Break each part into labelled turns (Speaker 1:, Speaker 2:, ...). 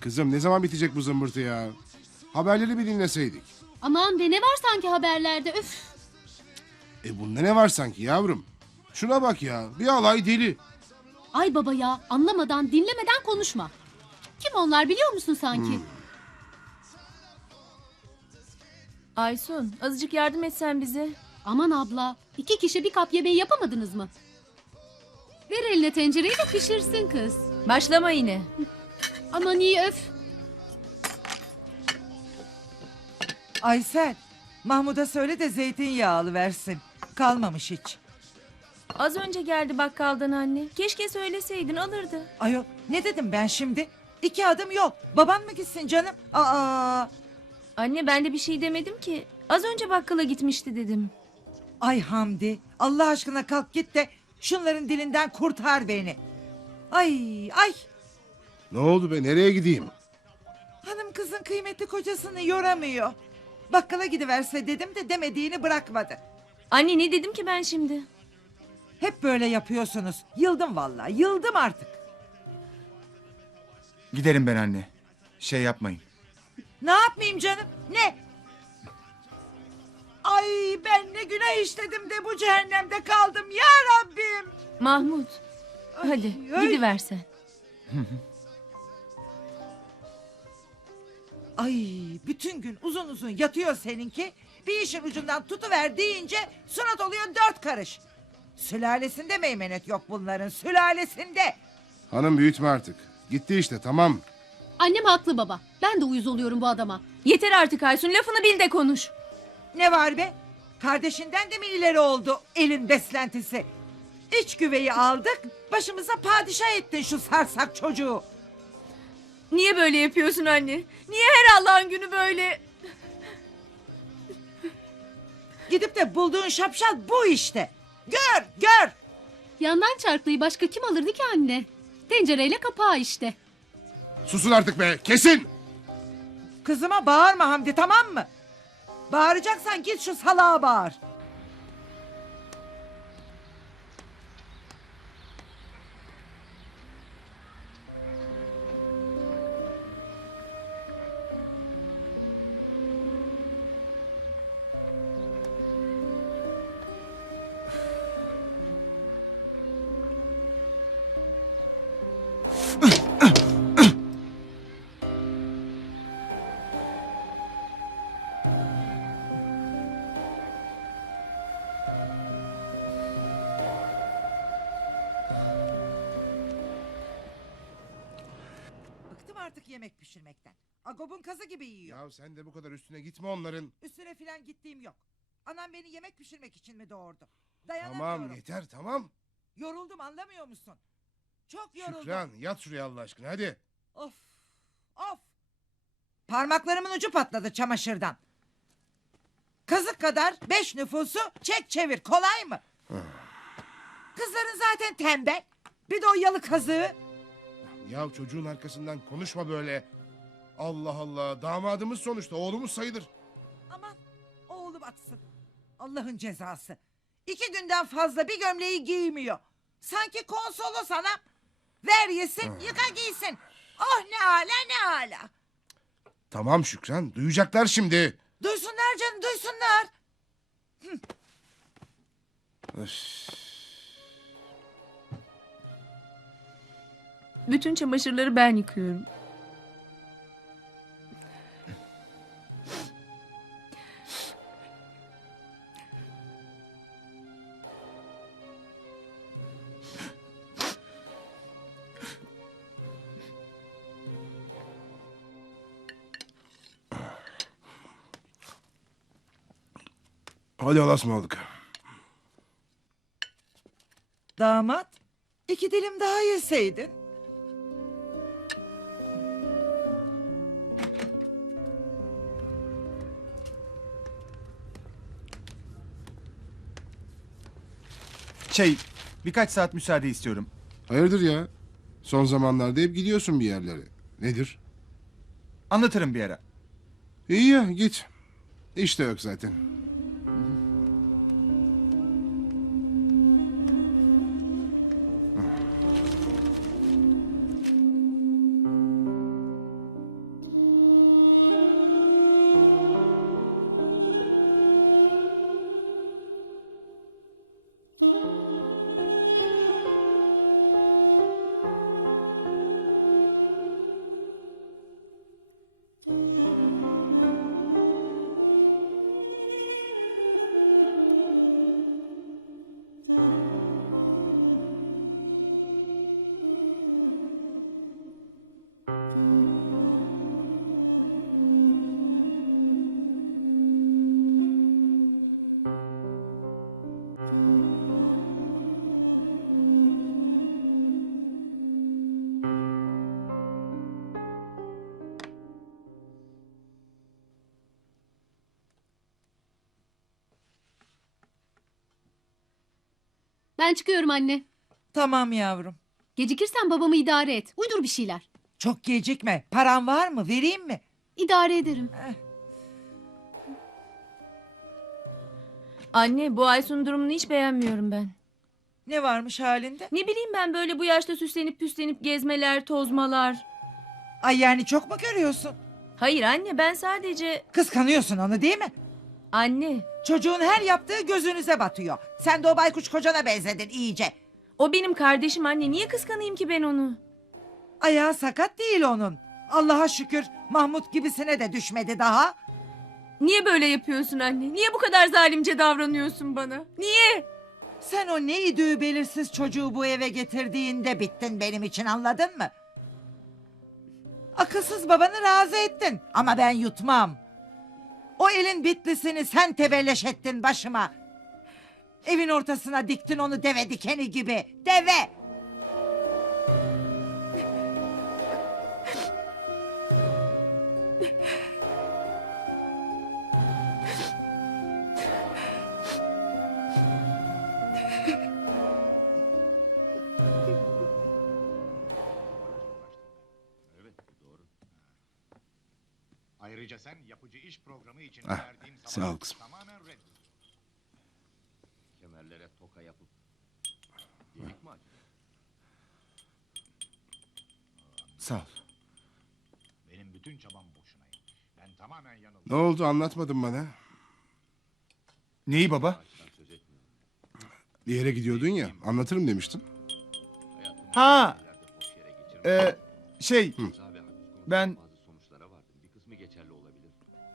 Speaker 1: Kızım ne zaman bitecek bu zımbırtı ya? Haberleri bir dinleseydik.
Speaker 2: Aman be, ne var sanki haberlerde, üf.
Speaker 1: Bunda ne var sanki yavrum? Şuna bak ya, bir alay deli.
Speaker 2: Ay baba ya, anlamadan dinlemeden konuşma. Kim onlar biliyor musun sanki?
Speaker 3: Aysun, azıcık yardım etsen bize.
Speaker 2: Aman abla, 2 kişi bir kap yemeği yapamadınız mı? Ver eline tencereyi de pişirsin kız.
Speaker 3: Başlama yine.
Speaker 2: Aman iyi, öf.
Speaker 4: Aysel, Mahmud'a söyle de zeytinyağlı versin. Kalmamış hiç.
Speaker 3: Az önce geldi bakkaldan anne. Keşke söyleseydin, alırdı.
Speaker 4: Ayol, ne dedim ben şimdi? 2 adım yol. Baban mı gitsin canım? Aa!
Speaker 3: Anne, ben de bir şey demedim ki. Az önce bakkala gitmişti dedim.
Speaker 4: Ay Hamdi, Allah aşkına kalk git de şunların dilinden kurtar beni. Ay, ay!
Speaker 1: Ne oldu be, nereye gideyim?
Speaker 4: Hanım kızın kıymetli kocasını yoramıyor. Bakkala gidiverse dedim de demediğini bırakmadı.
Speaker 3: Anne, ne dedim ki ben şimdi?
Speaker 4: Hep böyle yapıyorsunuz. Yıldım vallahi, yıldım artık.
Speaker 5: Giderim ben anne. Şey yapmayın.
Speaker 4: Ne yapmayayım canım? Ne? Ay ben ne günah işledim de bu cehennemde kaldım ya Rabbim.
Speaker 3: Mahmut, hadi
Speaker 4: ay.
Speaker 3: gidiversen.
Speaker 4: Ay bütün gün uzun uzun yatıyor seninki. Bir işin ucundan tutuver deyince surat oluyor 4 karış. Sülalesinde meymenet yok bunların, sülalesinde.
Speaker 1: Hanım büyütme artık. Gitti işte, tamam.
Speaker 2: Annem haklı baba. Ben de uyuz oluyorum bu adama.
Speaker 3: Yeter artık Aysun, lafını bil de konuş.
Speaker 4: Ne var be? Kardeşinden de mi ileri oldu elin beslentisi? İç güveyi aldık, başımıza padişah ettin şu sarsak çocuğu.
Speaker 3: Niye böyle yapıyorsun anne? Niye her Allah'ın günü böyle?
Speaker 4: Gidip de bulduğun şapşal bu işte. Gör, gör.
Speaker 2: Yandan çarklıyı başka kim alırdı ki anne? Tencereyle kapağı işte.
Speaker 1: Susun artık be, kesin!
Speaker 4: Kızıma bağırma Hamdi, tamam mı? Bağıracaksan git şu salağa bağır. Bıktım artık yemek pişirmekten. Agob'un kazı gibi yiyor.
Speaker 1: Ya sen de bu kadar üstüne gitme onların.
Speaker 4: Üstüne filan gittiğim yok. Anam beni yemek pişirmek için mi doğurdu? Dayanamıyorum.
Speaker 1: Tamam yeter, tamam.
Speaker 4: Yoruldum, anlamıyor musun? Çok yoruldum.
Speaker 1: Şükran, yat şuraya Allah aşkına, hadi.
Speaker 4: Of. Of. Parmaklarımın ucu patladı çamaşırdan. Kazık kadar 5 nüfusu çek çevir kolay mı? Kızların zaten tembel. Bir de o yalı kazığı.
Speaker 1: Ya çocuğun arkasından konuşma böyle. Allah Allah, damadımız sonuçta, oğlumuz sayılır.
Speaker 4: Aman oğlum atsın. Allah'ın cezası. 2 günden fazla bir gömleği giymiyor. Sanki konsolo sana. Ver yesin, yıka giysin. Oh ne ala ne ala.
Speaker 1: Tamam Şükran, duyacaklar şimdi.
Speaker 4: Duysunlar canım, duysunlar.
Speaker 3: Bütün çamaşırları ben yıkıyorum.
Speaker 1: Hadi Allah'a ısmarladık.
Speaker 4: Damat, 2 dilim daha yeseydin.
Speaker 5: Birkaç saat müsaade istiyorum.
Speaker 1: Hayırdır ya? Son zamanlarda hep gidiyorsun bir yerlere. Nedir?
Speaker 5: Anlatırım bir ara.
Speaker 1: İyi ya, git. İş de yok zaten.
Speaker 2: Ben çıkıyorum anne.
Speaker 4: Tamam yavrum.
Speaker 2: Gecikirsen babamı idare et. Uydur bir şeyler.
Speaker 4: Çok gecikme. Paran var mı? Vereyim mi?
Speaker 2: İdare ederim.
Speaker 3: Anne bu Aysun'un durumunu hiç beğenmiyorum ben.
Speaker 4: Ne varmış halinde?
Speaker 3: Ne bileyim ben böyle bu yaşta süslenip püslenip gezmeler, tozmalar.
Speaker 4: Ay yani çok mu görüyorsun?
Speaker 3: Hayır anne ben sadece...
Speaker 4: Kıskanıyorsun onu değil mi?
Speaker 3: Anne
Speaker 4: Çocuğun her yaptığı gözünüze batıyor. Sen de o baykuş kocana benzedin iyice.
Speaker 3: o benim kardeşim anne. Niye kıskanayım ki ben onu?
Speaker 4: Ayağı sakat değil onun. Allah'a şükür Mahmut gibisine de düşmedi daha.
Speaker 3: Niye böyle yapıyorsun anne? Niye bu kadar zalimce davranıyorsun bana? Niye?
Speaker 4: Sen o ne idüğü belirsiz çocuğu bu eve getirdiğinde bittin benim için, anladın mı? Akılsız babanı razı ettin ama ben yutmam. O elin bitlisini sen tebelleş ettin başıma. Evin ortasına diktin onu deve dikeni gibi. Deve!
Speaker 6: Ayrıca sen yapıcı iş programı için
Speaker 1: Ah,
Speaker 6: verdiğim
Speaker 1: sağ ol
Speaker 6: sabahı
Speaker 1: kızım.
Speaker 6: tamamen reddet.
Speaker 7: Kemerlere toka yapıp delik mi açtın?
Speaker 5: Sağ ol.
Speaker 6: Benim bütün çabam boşunaydı. Ben tamamen yanıldım.
Speaker 1: Ne oldu anlatmadın bana.
Speaker 5: Neyi baba?
Speaker 7: Söz etmiyorum.
Speaker 1: Bir yere gidiyordun ya, anlatırım demiştin.
Speaker 7: Hayatımı
Speaker 5: Ha,
Speaker 7: yerlerde boş yere geçirmek.
Speaker 5: şey,
Speaker 7: Ceza ve hapis konusunda
Speaker 5: ben-
Speaker 7: bazı sonuçlara vardım. Bir kısmı geçerli olabilir.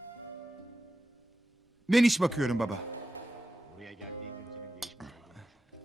Speaker 5: ben iş bakıyorum baba.
Speaker 6: Buraya geldiğin gün senin değişmiş olduğunu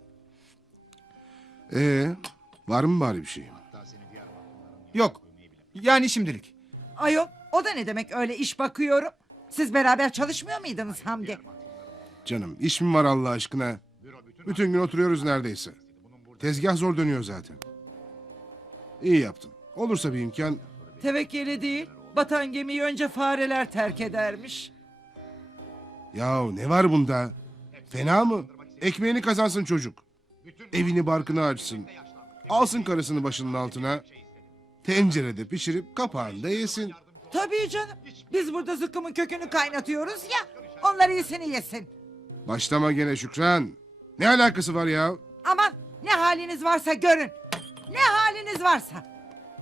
Speaker 1: Var mı bari bir şey?
Speaker 6: hatta seni diğer mahkumların yanına
Speaker 5: Yok.
Speaker 6: koymayı bile.
Speaker 5: Yani şimdilik.
Speaker 4: Ayol, o da ne demek öyle iş bakıyorum? Siz beraber çalışmıyor muydunuz Hamdi?
Speaker 1: Canım, iş mi var Allah aşkına?
Speaker 6: Büro bütün
Speaker 1: Bütün gün oturuyoruz neredeyse.
Speaker 6: bunun burada
Speaker 1: Tezgah zor dönüyor zaten. İyi yaptın. Olursa bir imkan...
Speaker 4: Tevekkeli değil, batan gemiyi önce fareler terk edermiş.
Speaker 1: Yahu ne var bunda? Fena mı? Ekmeğini kazansın çocuk. Evini barkını açsın. Alsın karısını başının altına. Tencerede pişirip kapağında yesin.
Speaker 4: Tabii canım, biz burada zıkkımın kökünü kaynatıyoruz ya, onlar iyisini yesin.
Speaker 1: Başlama gene Şükran. Ne alakası var ya?
Speaker 4: Aman ne haliniz varsa görün, ne haliniz varsa.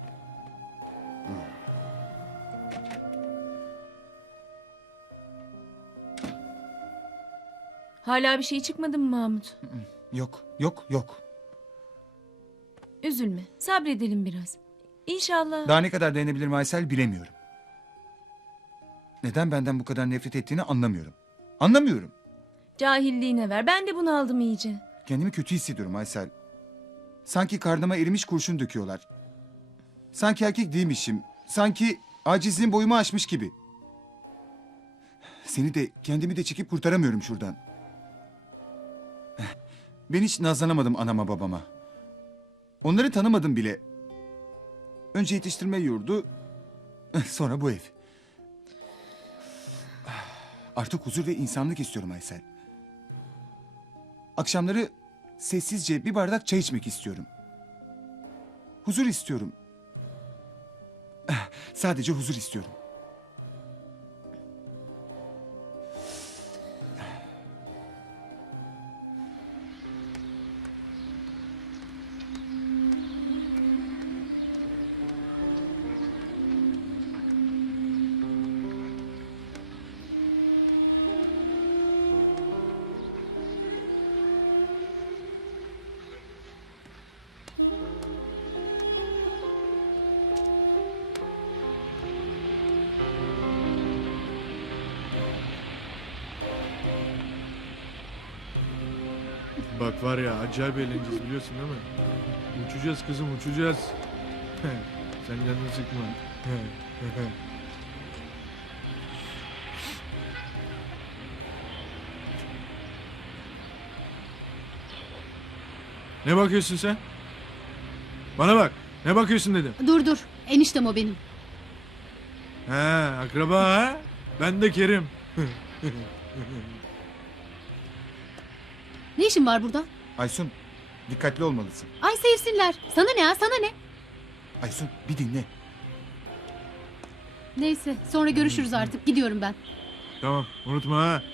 Speaker 3: Hala bir şey çıkmadı mı Mahmut?
Speaker 5: Yok, yok, yok.
Speaker 3: Üzülme. Sabredelim biraz. İnşallah.
Speaker 5: Daha ne kadar dayanabilirim Aysel bilemiyorum. Neden benden bu kadar nefret ettiğini anlamıyorum. Anlamıyorum.
Speaker 3: Cahilliğine ver. Ben de bunu aldım iyice.
Speaker 5: Kendimi kötü hissediyorum Aysel. Sanki karnıma erimiş kurşun döküyorlar. Sanki erkek değilmişim. Sanki acizliğim boyumu aşmış gibi. Seni de kendimi de çekip kurtaramıyorum şuradan. Ben hiç nazlanamadım anama babama. Onları tanımadım bile. Önce yetiştirme yurdu, sonra bu ev. Artık huzur ve insanlık istiyorum Aysel. Akşamları sessizce bir bardak çay içmek istiyorum. Huzur istiyorum. Sadece huzur istiyorum.
Speaker 8: Bak var ya acayip eğleneceğiz biliyorsun değil mi? Uçacağız kızım uçacağız. Sen canını sıkma. Ne bakıyorsun sen? Bana bak. Ne bakıyorsun dedim.
Speaker 2: Dur. Eniştem o benim.
Speaker 8: Ha, akraba ha? Ben de Kerim.
Speaker 2: Ne işin var burada?
Speaker 5: Aysun, Dikkatli olmalısın.
Speaker 2: Ay sevsinler. Sana ne ya sana ne?
Speaker 5: Aysun bir dinle.
Speaker 2: Neyse sonra görüşürüz artık. Gidiyorum ben.
Speaker 8: Tamam unutma ha.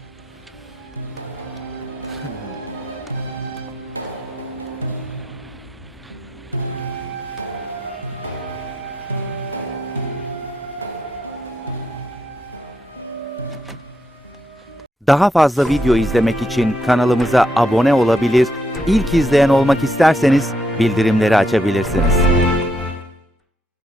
Speaker 9: Daha fazla video izlemek için kanalımıza abone olabilir, ilk izleyen olmak isterseniz bildirimleri açabilirsiniz.